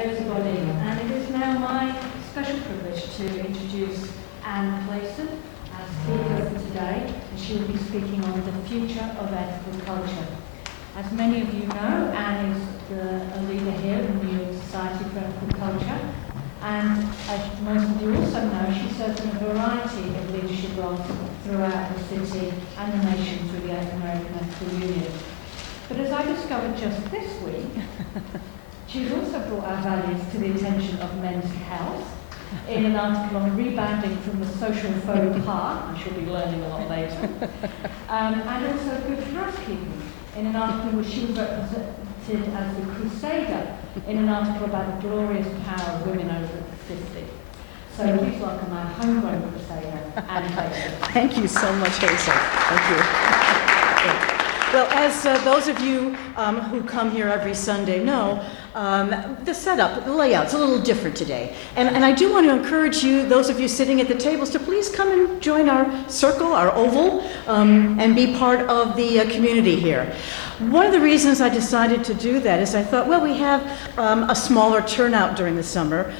everybody, and it is now my special privilege to introduce Anne Klaeysen as speaker for today, and she will be speaking on the future of ethical culture. As many of you know, Anne is a leader here in the New York Society for Ethical Culture, and as most of you also know, she serves in a variety of leadership roles throughout the city and the nation through the American Ethical Union. But as I discovered just this week, she's also brought our values to the attention of men's health in an article on rebounding from the social faux pas, and she'll be learning a lot later, and also good housekeeping in an article in which she was represented as the crusader in an article about the glorious power of women over 50. So please welcome our homegrown crusader, Anne Klaeysen. Thank you so much, Hazel. Thank you. Well, as those of you who come here every Sunday know, the setup, the layout's a little different today. And I do want to encourage you, those of you sitting at the tables, to please come and join our circle, our oval, and be part of the community here. One of the reasons I decided to do that is I thought, well, we have a smaller turnout during the summer,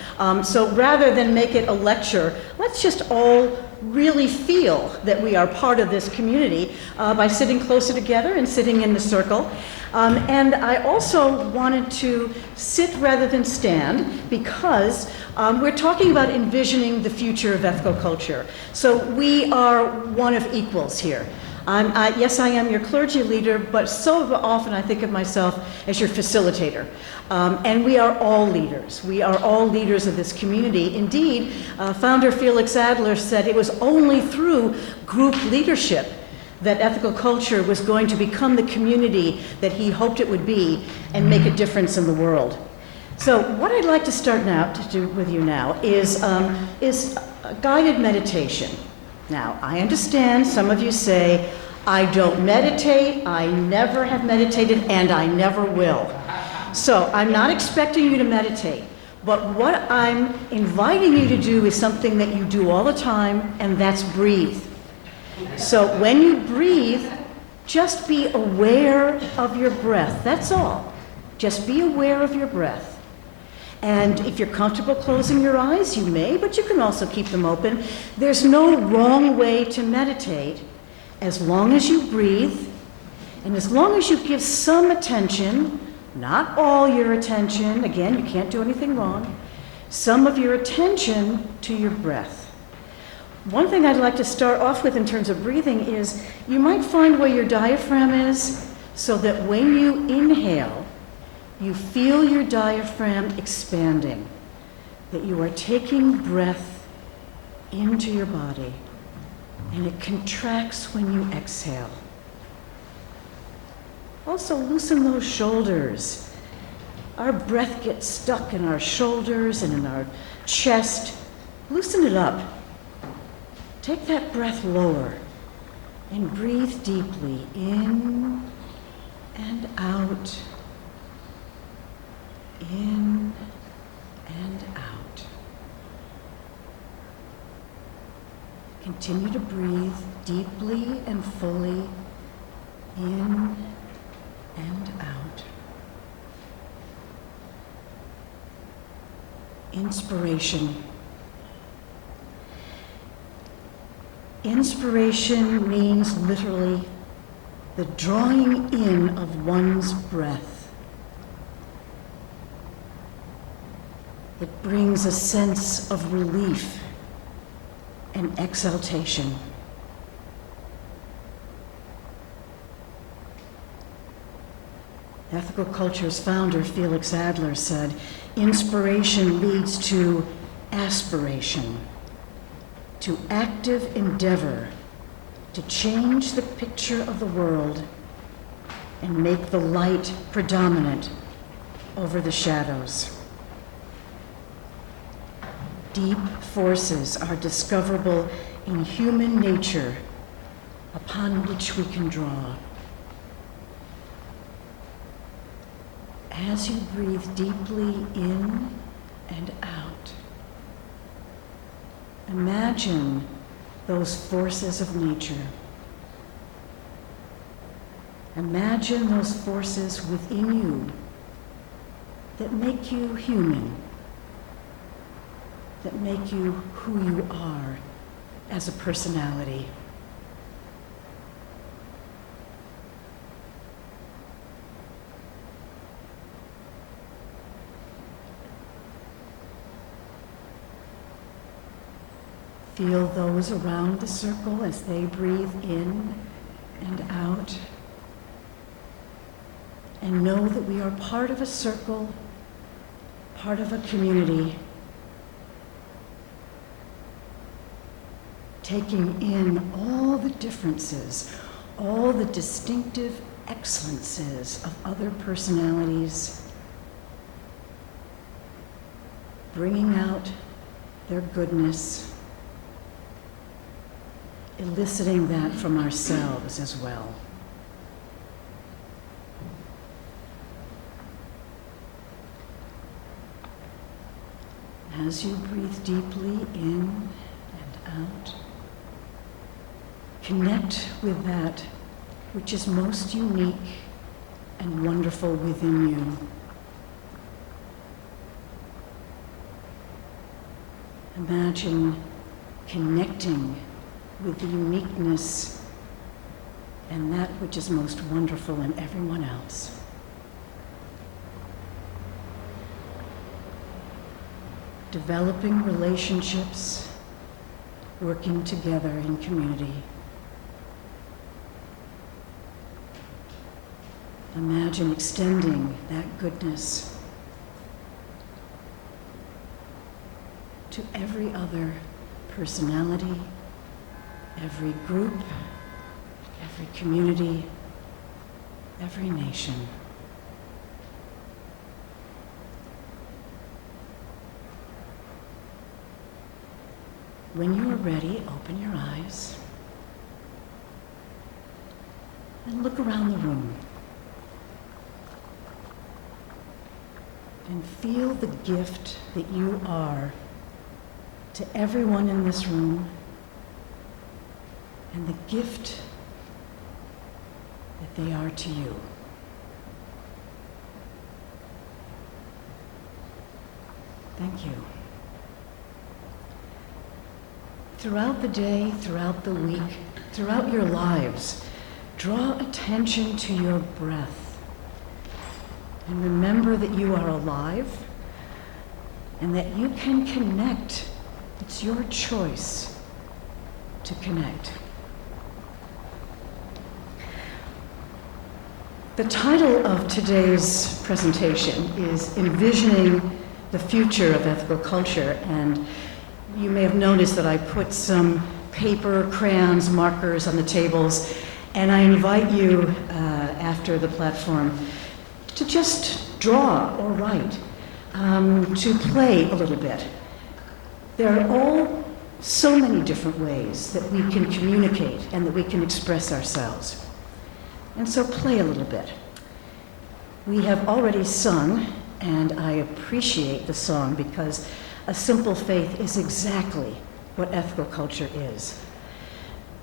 so rather than make it a lecture, let's just all really feel that we are part of this community by sitting closer together and sitting in the circle. And I also wanted to sit rather than stand because we're talking about envisioning the future of ethical culture. So we are one of equals here. Yes, I am your clergy leader, but so often I think of myself as your facilitator. And we are all leaders. We are all leaders of this community. Indeed, founder Felix Adler said it was only through group leadership that ethical culture was going to become the community that he hoped it would be and make a difference in the world. So what I'd like to start now to do with you now is a guided meditation. Now, I understand some of you say, I don't meditate, I never have meditated, and I never will. So I'm not expecting you to meditate, but what I'm inviting you to do is something that you do all the time, and that's breathe. So when you breathe, just be aware of your breath, that's all. Just be aware of your breath. And if you're comfortable closing your eyes, you may, but you can also keep them open. There's no wrong way to meditate as long as you breathe and as long as you give some attention, not all your attention, again, you can't do anything wrong, some of your attention to your breath. One thing I'd like to start off with in terms of breathing is you might find where your diaphragm is so that when you inhale, you feel your diaphragm expanding, that you are taking breath into your body, and it contracts when you exhale. Also, loosen those shoulders. Our breath gets stuck in our shoulders and in our chest. Loosen it up. Take that breath lower and breathe deeply in and out. In and out. Continue to breathe deeply and fully in and out. Inspiration. Inspiration means literally the drawing in of one's breath. It brings a sense of relief and exaltation. Ethical Culture's founder, Felix Adler, said, inspiration leads to aspiration, to active endeavor, to change the picture of the world and make the light predominant over the shadows. Deep forces are discoverable in human nature upon which we can draw. As you breathe deeply in and out, imagine those forces of nature. Imagine those forces within you that make you human, that make you who you are as a personality. Feel those around the circle as they breathe in and out. And know that we are part of a circle, part of a community, taking in all the differences, all the distinctive excellences of other personalities, bringing out their goodness, eliciting that from ourselves as well. As you breathe deeply in and out, connect with that which is most unique and wonderful within you. Imagine connecting with the uniqueness and that which is most wonderful in everyone else. Developing relationships, working together in community. Imagine extending that goodness to every other personality, every group, every community, every nation. When you are ready, open your eyes and look around the room and feel the gift that you are to everyone in this room and the gift that they are to you. Thank you. Throughout the day, throughout the week, throughout your lives, draw attention to your breath. And remember that you are alive and that you can connect. It's your choice to connect. The title of today's presentation is Envisioning the Future of Ethical Culture, and you may have noticed that I put some paper, crayons, markers on the tables, and I invite you after the platform to just draw or write, to play a little bit. There are all so many different ways that we can communicate and that we can express ourselves. And so play a little bit. We have already sung, and I appreciate the song because a simple faith is exactly what ethical culture is.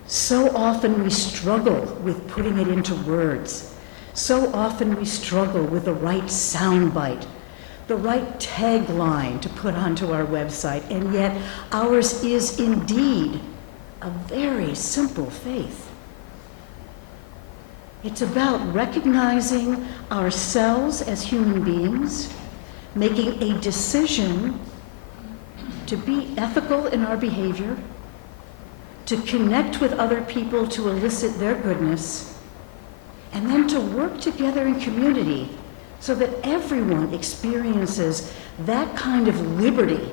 So often we struggle with putting it into words. So often we struggle with the right soundbite, the right tagline to put onto our website, and yet ours is indeed a very simple faith. It's about recognizing ourselves as human beings, making a decision to be ethical in our behavior, to connect with other people to elicit their goodness, and then to work together in community so that everyone experiences that kind of liberty,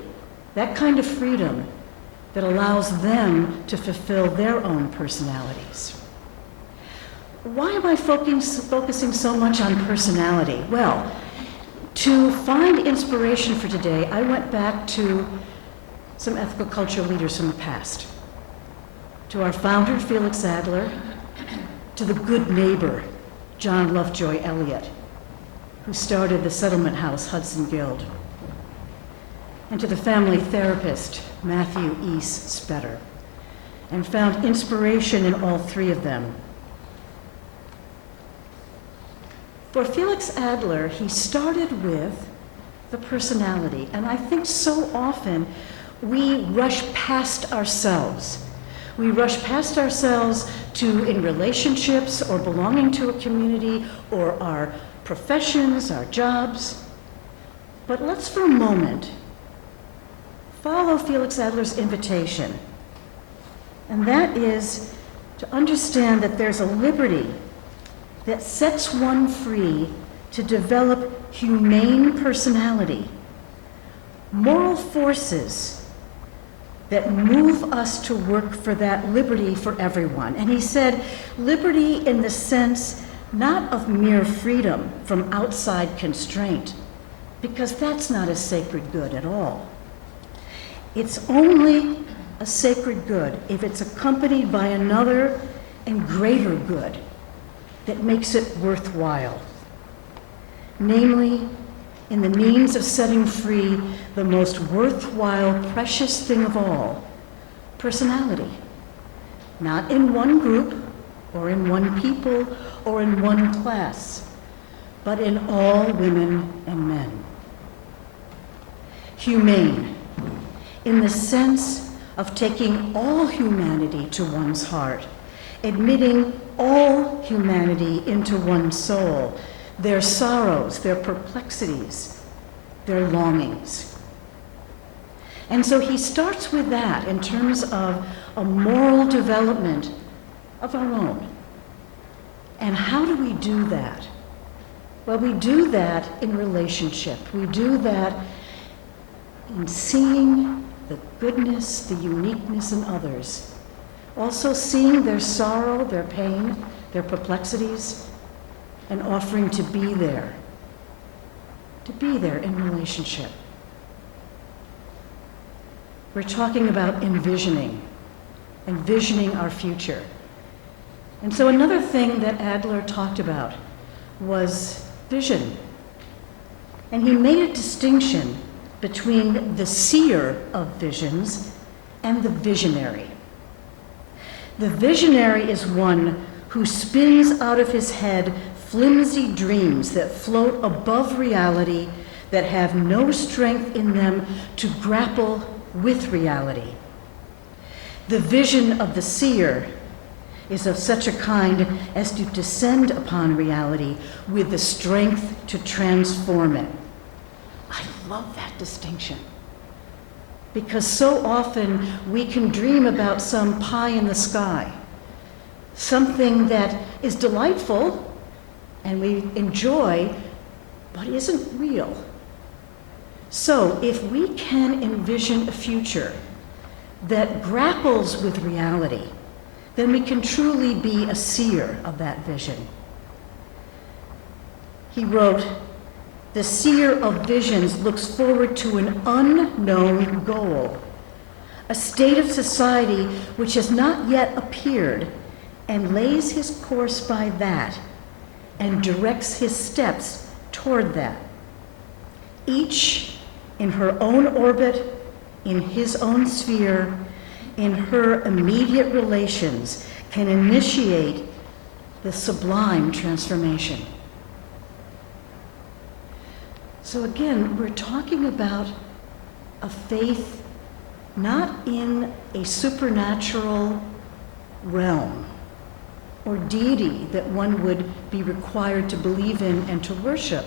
that kind of freedom that allows them to fulfill their own personalities. Why am I focusing so much on personality? Well, to find inspiration for today, I went back to some ethical culture leaders from the past, to our founder, Felix Adler, to the good neighbor, John Lovejoy Elliott, who started the settlement house Hudson Guild, and to the family therapist, Matthew East Spetter, and found inspiration in all three of them. For Felix Adler, he started with the personality. And I think so often we rush past ourselves. We rush past ourselves in relationships or belonging to a community or our professions, our jobs. But let's for a moment follow Felix Adler's invitation. And that is to understand that there's a liberty that sets one free to develop humane personality, moral forces that move us to work for that liberty for everyone. And he said, liberty in the sense not of mere freedom from outside constraint, because that's not a sacred good at all. It's only a sacred good if it's accompanied by another and greater good that makes it worthwhile. Namely, in the means of setting free the most worthwhile, precious thing of all, personality. Not in one group, or in one people, or in one class, but in all women and men. Humane, in the sense of taking all humanity to one's heart, admitting all humanity into one's soul, their sorrows, their perplexities, their longings. And so he starts with that in terms of a moral development of our own. And how do we do that? Well, we do that in relationship. We do that in seeing the goodness, the uniqueness in others. Also seeing their sorrow, their pain, their perplexities, and offering to be there in relationship. We're talking about envisioning our future. And so another thing that Adler talked about was vision. And he made a distinction between the seer of visions and the visionary. The visionary is one who spins out of his head flimsy dreams that float above reality, that have no strength in them to grapple with reality. The vision of the seer is of such a kind as to descend upon reality with the strength to transform it. I love that distinction, because so often we can dream about some pie in the sky, something that is delightful and we enjoy, but isn't real. So if we can envision a future that grapples with reality, then we can truly be a seer of that vision. He wrote, "The seer of visions looks forward to an unknown goal, a state of society which has not yet appeared, and lays his course by that, and directs his steps toward that. Each in her own orbit, in his own sphere, in her immediate relations, can initiate the sublime transformation." So again, we're talking about a faith not in a supernatural realm or deity that one would be required to believe in and to worship,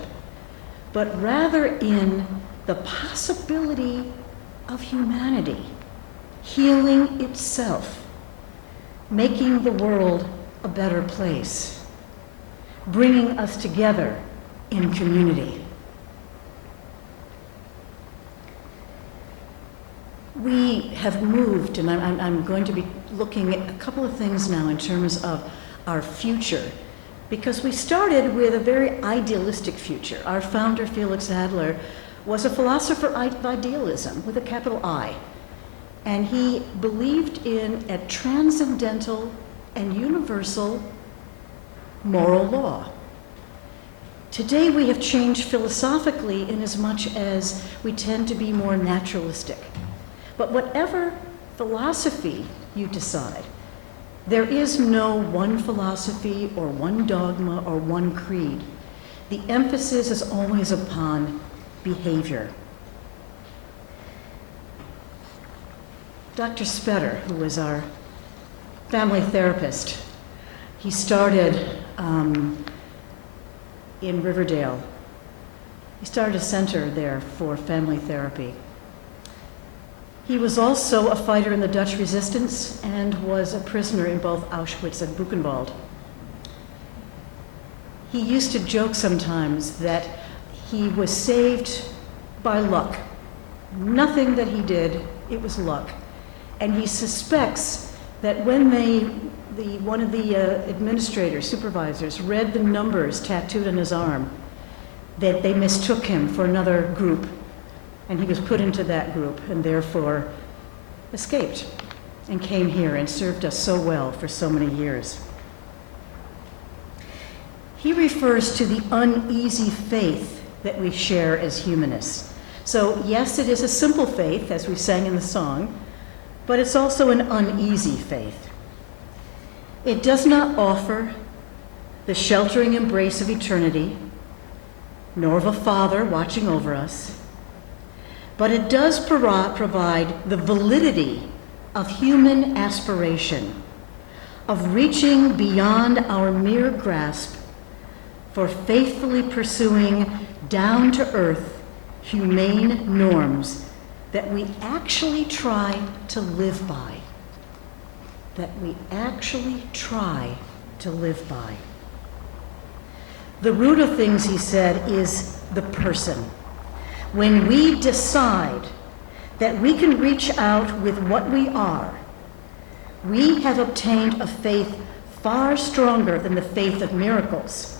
but rather in the possibility of humanity healing itself, making the world a better place, bringing us together in community. We have moved, and I'm going to be looking at a couple of things now in terms of our future, because we started with a very idealistic future. Our founder, Felix Adler, was a philosopher of idealism with a capital I, and he believed in a transcendental and universal moral law. Today we have changed philosophically in as much as we tend to be more naturalistic. But whatever philosophy you decide, there is no one philosophy or one dogma or one creed. The emphasis is always upon behavior. Dr. Spetter, who was our family therapist, he started in Riverdale. He started a center there for family therapy. He was also a fighter in the Dutch resistance and was a prisoner in both Auschwitz and Buchenwald. He used to joke sometimes that he was saved by luck. Nothing that he did, it was luck. And he suspects that when one of the administrators, supervisors, read the numbers tattooed on his arm, that they mistook him for another group, and he was put into that group and therefore escaped and came here and served us so well for so many years. He refers to the uneasy faith that we share as humanists. So yes, it is a simple faith, as we sang in the song, but it's also an uneasy faith. It does not offer the sheltering embrace of eternity, nor of a Father watching over us, but it does provide the validity of human aspiration, of reaching beyond our mere grasp for faithfully pursuing down-to-earth, humane norms that we actually try to live by. That we actually try to live by. The root of things, he said, is the person. When we decide that we can reach out with what we are, we have obtained a faith far stronger than the faith of miracles.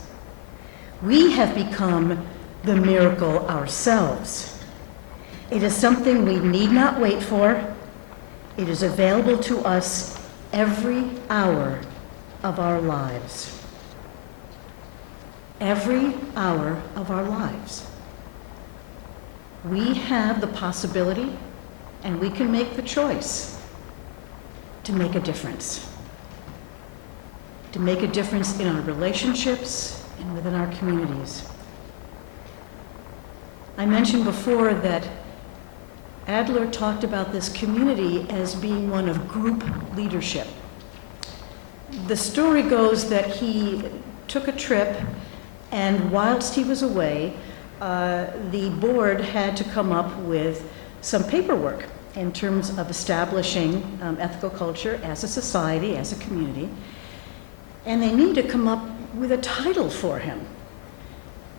We have become the miracle ourselves. It is something we need not wait for. It is available to us every hour of our lives. Every hour of our lives. We have the possibility, and we can make the choice to make a difference. To make a difference in our relationships and within our communities. I mentioned before that Adler talked about this community as being one of group leadership. The story goes that he took a trip, and whilst he was away, the board had to come up with some paperwork in terms of establishing ethical culture as a society, as a community, and they needed to come up with a title for him.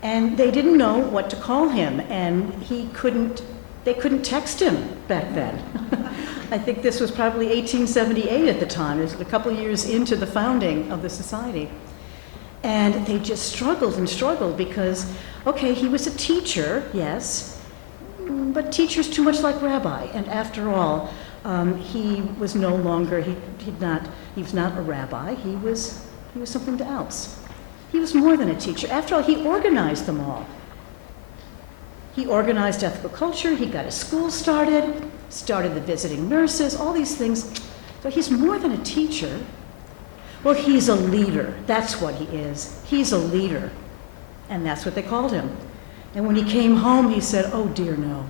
And they didn't know what to call him, and they couldn't text him back then. I think this was probably 1878 at the time. It was a couple of years into the founding of the society. And they just struggled and struggled because, okay, he was a teacher, yes, but teacher's too much like rabbi. And after all, he was no longer, he was not a rabbi, he was something else. He was more than a teacher. After all, he organized them all. He organized ethical culture, he got a school started the visiting nurses, all these things. So he's more than a teacher. Well, he's a leader. That's what he is. He's a leader. And that's what they called him. And when he came home, he said, oh dear, no.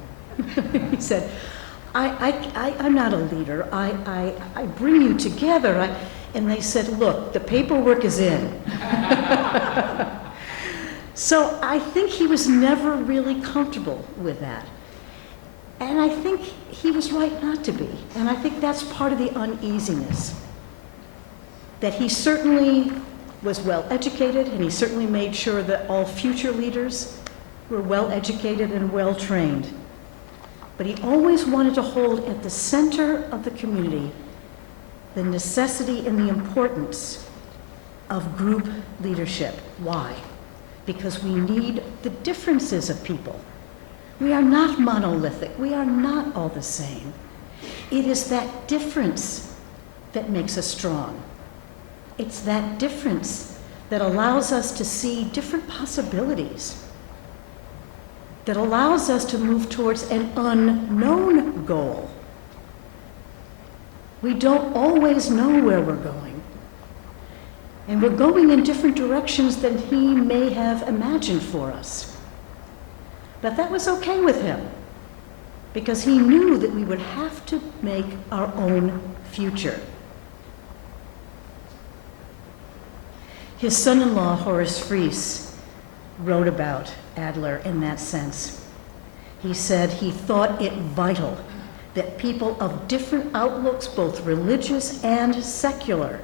He said, I'm not a leader. I bring you together. And they said, look, the paperwork is in. So I think he was never really comfortable with that. And I think he was right not to be. And I think that's part of the uneasiness. That he certainly was well educated, and he certainly made sure that all future leaders were well educated and well trained. But he always wanted to hold at the center of the community the necessity and the importance of group leadership. Why? Because we need the differences of people. We are not monolithic. We are not all the same. It is that difference that makes us strong. It's that difference that allows us to see different possibilities, that allows us to move towards an unknown goal. We don't always know where we're going, and we're going in different directions than he may have imagined for us. But that was okay with him, because he knew that we would have to make our own future. His son-in-law, Horace Fries, wrote about Adler in that sense. He said he thought it vital that people of different outlooks, both religious and secular,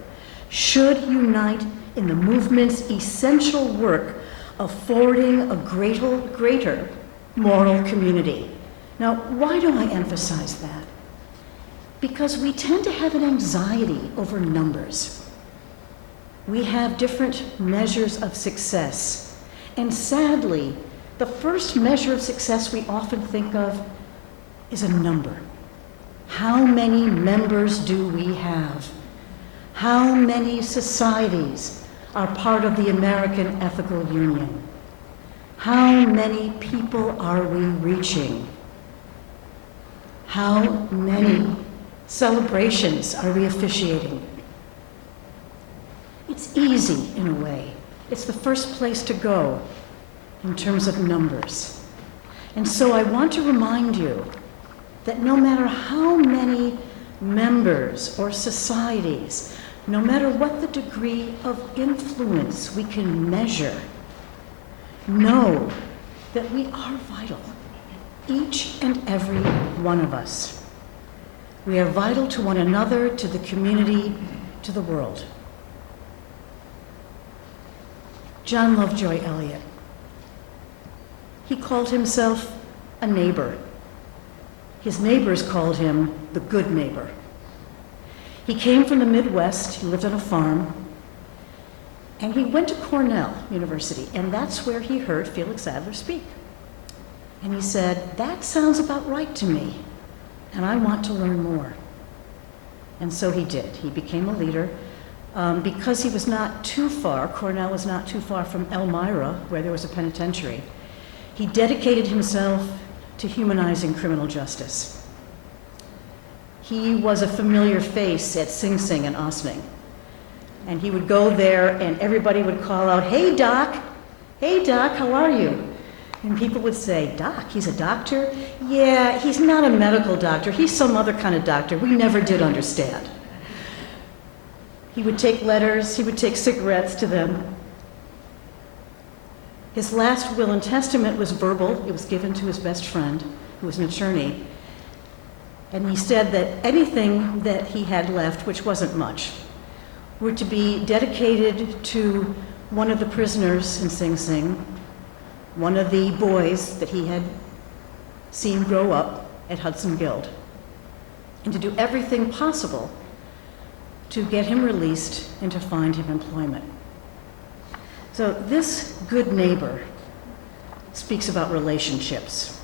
should unite in the movement's essential work of forwarding a greater moral community. Now, why do I emphasize that? Because we tend to have an anxiety over numbers. We have different measures of success. And sadly, the first measure of success we often think of is a number. How many members do we have? How many societies are part of the American Ethical Union? How many people are we reaching? How many celebrations are we officiating? It's easy in a way. It's the first place to go in terms of numbers. And so I want to remind you that no matter how many members or societies, no matter what the degree of influence we can measure, know that we are vital, each and every one of us. We are vital to one another, to the community, to the world. John Lovejoy Elliott, he called himself a neighbor. His neighbors called him the good neighbor. He came from the Midwest, he lived on a farm, and he went to Cornell University, and that's where he heard Felix Adler speak. And he said, that sounds about right to me, and I want to learn more. And so he did. He became a leader. Because he was not too far, Cornell was not too far from Elmira, where there was a penitentiary, he dedicated himself to humanizing criminal justice. He was a familiar face at Sing Sing and Ossining. And he would go there and everybody would call out, hey Doc, how are you? And people would say, Doc, he's a doctor? Yeah, he's not a medical doctor, he's some other kind of doctor we never did understand. He would take letters, he would take cigarettes to them. His last will and testament was verbal. It was given to his best friend, who was an attorney. And he said that anything that he had left, which wasn't much, were to be dedicated to one of the prisoners in Sing Sing, one of the boys that he had seen grow up at Hudson Guild, and to do everything possible to get him released and to find him employment. So this good neighbor speaks about relationships.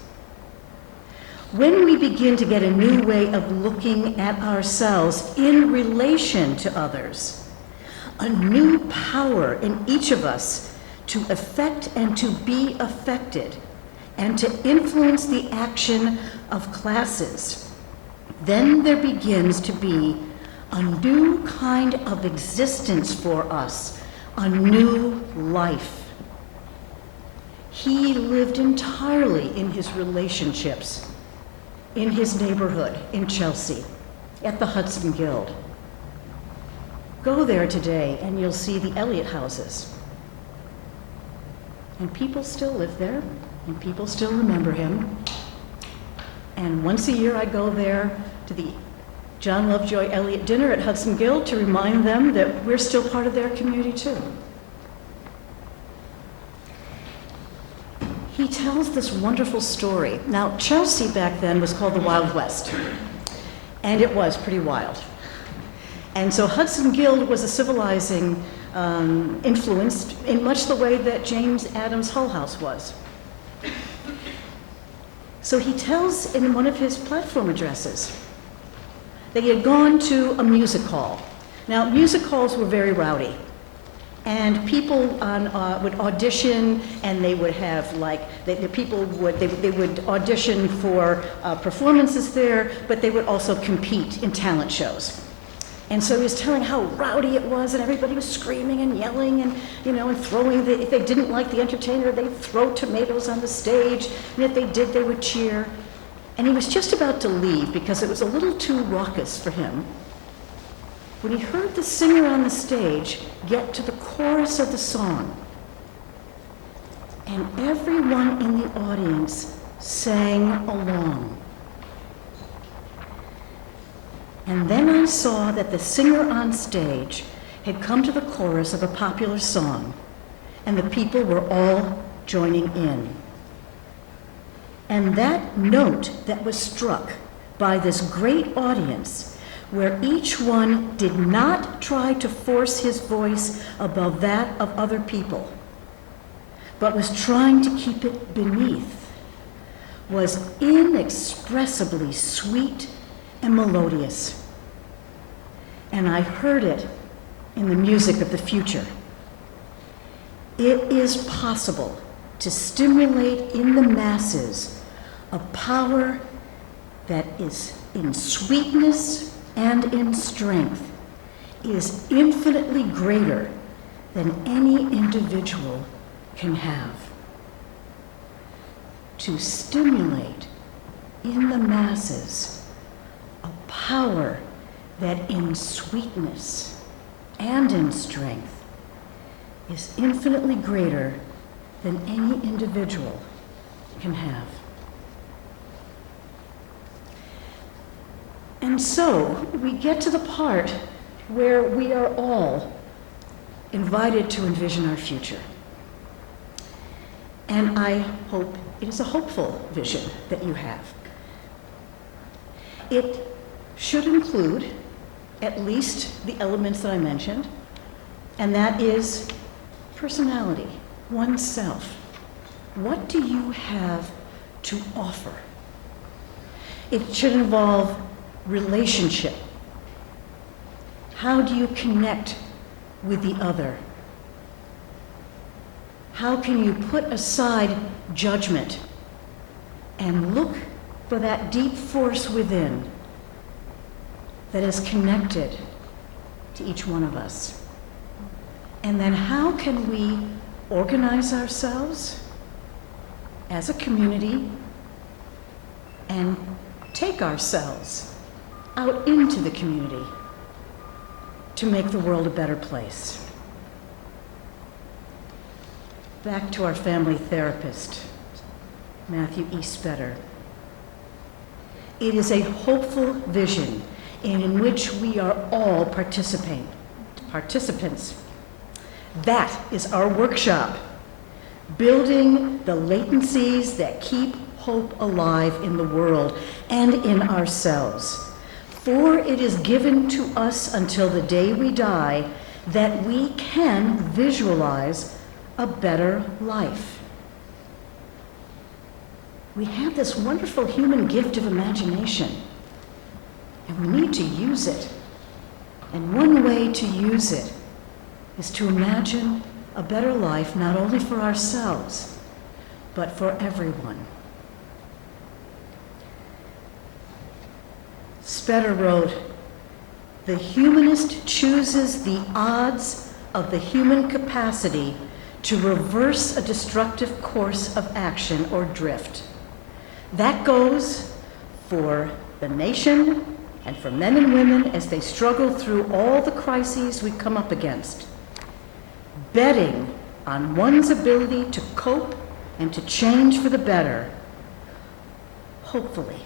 When we begin to get a new way of looking at ourselves in relation to others, a new power in each of us to affect and to be affected, and to influence the action of classes, then there begins to be a new kind of existence for us, a new life. He lived entirely in his relationships, in his neighborhood in Chelsea, at the Hudson Guild. Go there today and you'll see the Elliott houses. And people still live there, and people still remember him. And once a year I go there to the John Lovejoy Elliott dinner at Hudson Guild to remind them that we're still part of their community too. He tells this wonderful story. Now, Chelsea back then was called the Wild West, and it was pretty wild. And so Hudson Guild was a civilizing influence in much the way that James Adams' Hull House was. So he tells in one of his platform addresses that he had gone to a music hall. Now, music halls were very rowdy, and people would audition, and they would have they would audition for performances there, but they would also compete in talent shows. And so he was telling how rowdy it was, and everybody was screaming and yelling and, and throwing, if they didn't like the entertainer, they'd throw tomatoes on the stage, and if they did, they would cheer. And he was just about to leave because it was a little too raucous for him when he heard the singer on the stage get to the chorus of the song. And everyone in the audience sang along. And then I saw that the singer on stage had come to the chorus of a popular song, and the people were all joining in. And that note that was struck by this great audience, where each one did not try to force his voice above that of other people, but was trying to keep it beneath, was inexpressibly sweet and melodious. And I heard it in the music of the future. It is possible to stimulate in the masses a power that is in sweetness and in strength, is infinitely greater than any individual can have. To stimulate in the masses a power that in sweetness and in strength is infinitely greater than any individual can have. And so we get to the part where we are all invited to envision our future. And I hope it is a hopeful vision that you have. It should include at least the elements that I mentioned, and that is personality, oneself. What do you have to offer? It should involve relationship. How do you connect with the other? How can you put aside judgment and look for that deep force within that is connected to each one of us? And then how can we organize ourselves as a community and take ourselves out into the community to make the world a better place? Back to our family therapist, Matthew Eastbetter. It is a hopeful vision in which we are all participants. That is our workshop, building the latencies that keep hope alive in the world and in ourselves. For it is given to us until the day we die that we can visualize a better life. We have this wonderful human gift of imagination, and we need to use it. And one way to use it is to imagine a better life, not only for ourselves, but for everyone. Spetter wrote, "The humanist chooses the odds of the human capacity to reverse a destructive course of action or drift. That goes for the nation and for men and women as they struggle through all the crises we come up against. Betting on one's ability to cope and to change for the better, hopefully.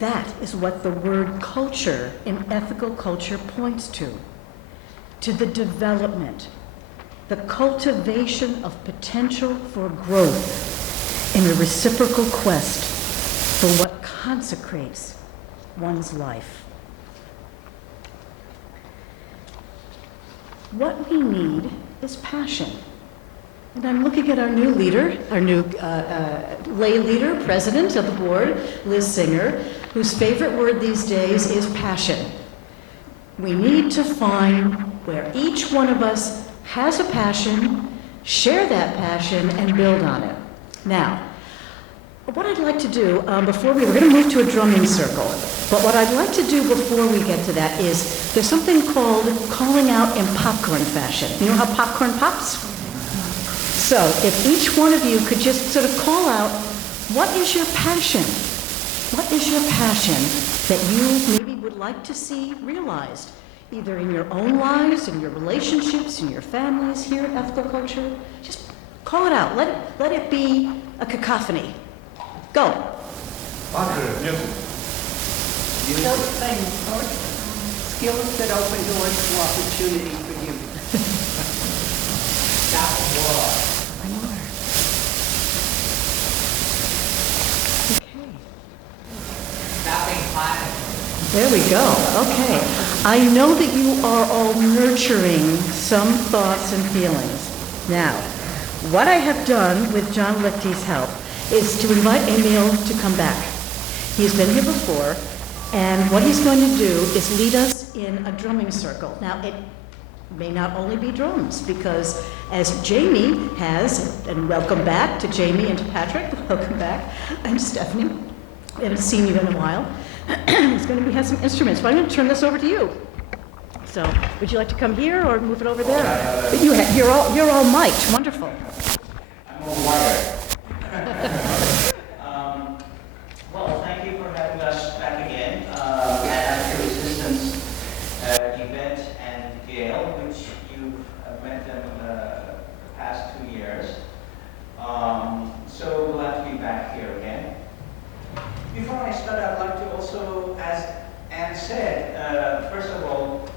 That is what the word culture in ethical culture points to the development, the cultivation of potential for growth in a reciprocal quest for what consecrates one's life." What we need is passion. And I'm looking at our new leader, our new lay leader, president of the board, Liz Singer, whose favorite word these days is passion. We need to find where each one of us has a passion, share that passion, and build on it. Now, what I'd like to do we're going to move to a drumming circle, but what I'd like to do before we get to that is there's something called calling out in popcorn fashion. You know how popcorn pops? So if each one of you could just sort of call out, what is your passion? What is your passion that you maybe would like to see realized, either in your own lives, in your relationships, in your families here at Ethical Culture? Just call it out. Let it be a cacophony. Go. Skills that open doors to opportunity for you. Stop war. Okay. Stopping climate. There we go. Okay. I know that you are all nurturing some thoughts and feelings. Now, what I have done with John Lichty's help is to invite Emil to come back. He's been here before, and what he's going to do is lead us in a drumming circle. Now, it may not only be drums, because as Jamie has, and welcome back to Jamie and to Patrick, welcome back, and Stephanie. We haven't seen you in a while. He's going to have some instruments, but I'm going to turn this over to you. So, would you like to come here or move it over there? You're all mic'd. Wonderful. I'm all wired. Well, thank you for having us back again at After Resistance event and Gale, which you've met them the past 2 years. So glad to be back here again. Before I start, I'd like to also, as Anne said, first of all,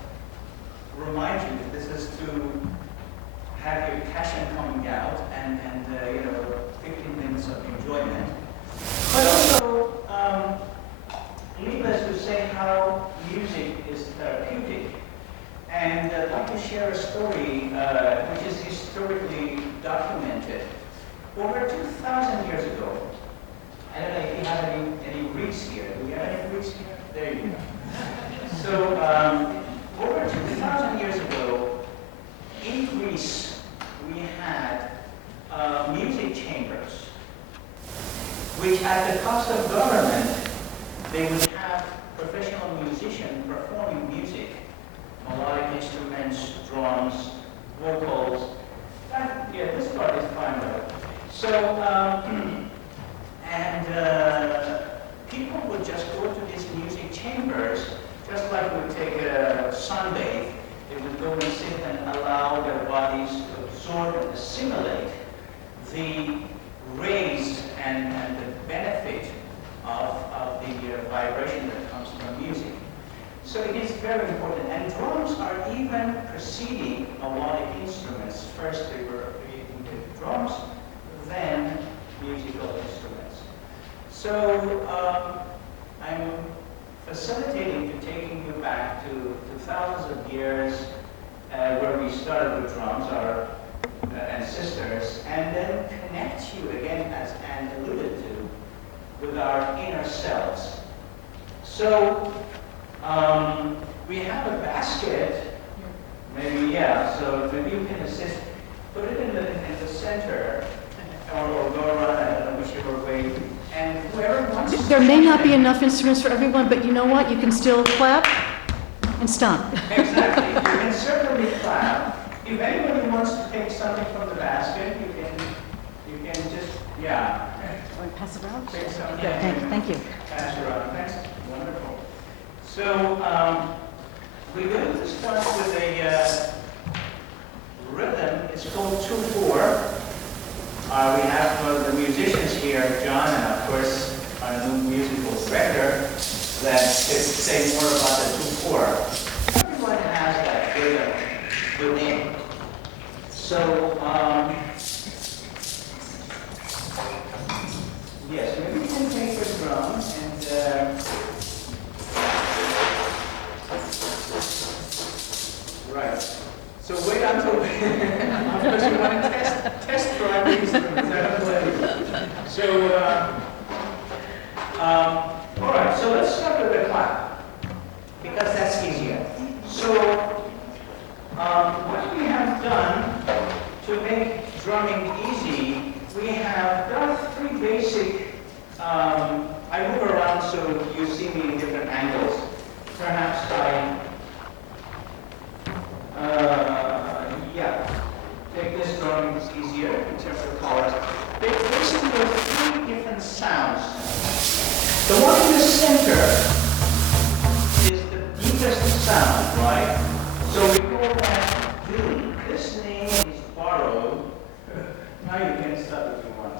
remind you that this is to have your passion coming out and 15 minutes of enjoyment. But also, needless to say how music is therapeutic. And I'd like to share a story which is historically documented. Over 2,000 years ago, I don't know if you have any Greeks here. Do we have any Greeks here? There you go. So, over 2,000 years ago, in Greece, we had music chambers, which at the cost of government, they would have professional musicians performing music, melodic instruments, drums, vocals. This part is fine though. So, people would just go to these music chambers, just like we would take a sunbathe. They would go and sit and allow their bodies to absorb and assimilate the rays and the benefit of the vibration that comes from music. So it is very important. And drums are even preceding melodic instruments. First they were creating the drums, then musical instruments. So I'm facilitating to taking you back to thousands of years where we started with drums, our ancestors, and then connect you again, as Anne alluded to, with our inner selves. So we have a basket, maybe, so maybe you can assist, put it in the center, or go around, I don't know, whichever way, and whoever wants to. There may not be enough instruments for everyone, but you know what? You can still clap and stomp. Exactly. You can certainly clap. If anybody wants to take something from the basket, you can just, Want to pass it around? take something. Thank you. Pass it around. That's wonderful. So we're going to start with a rhythm. It's called 2/4. We have the musicians here, John, and of course our new musical director, that could say more about the 2/4. Everyone has that rhythm within. So, yes, maybe we can take the drum and right. So wait until because you want to test drive these instruments. I don't believe. So all right. So let's start with the clap because that's easier. So what we have done to make drumming easy, we have done 3 basic I move around so you see me in different angles. Perhaps yeah, take this drawing, it's easier in terms of colors. Basically, there's three different sounds. The one in the center is the deepest sound, right? So we call that do. This name is borrowed. Now you can stop if you want.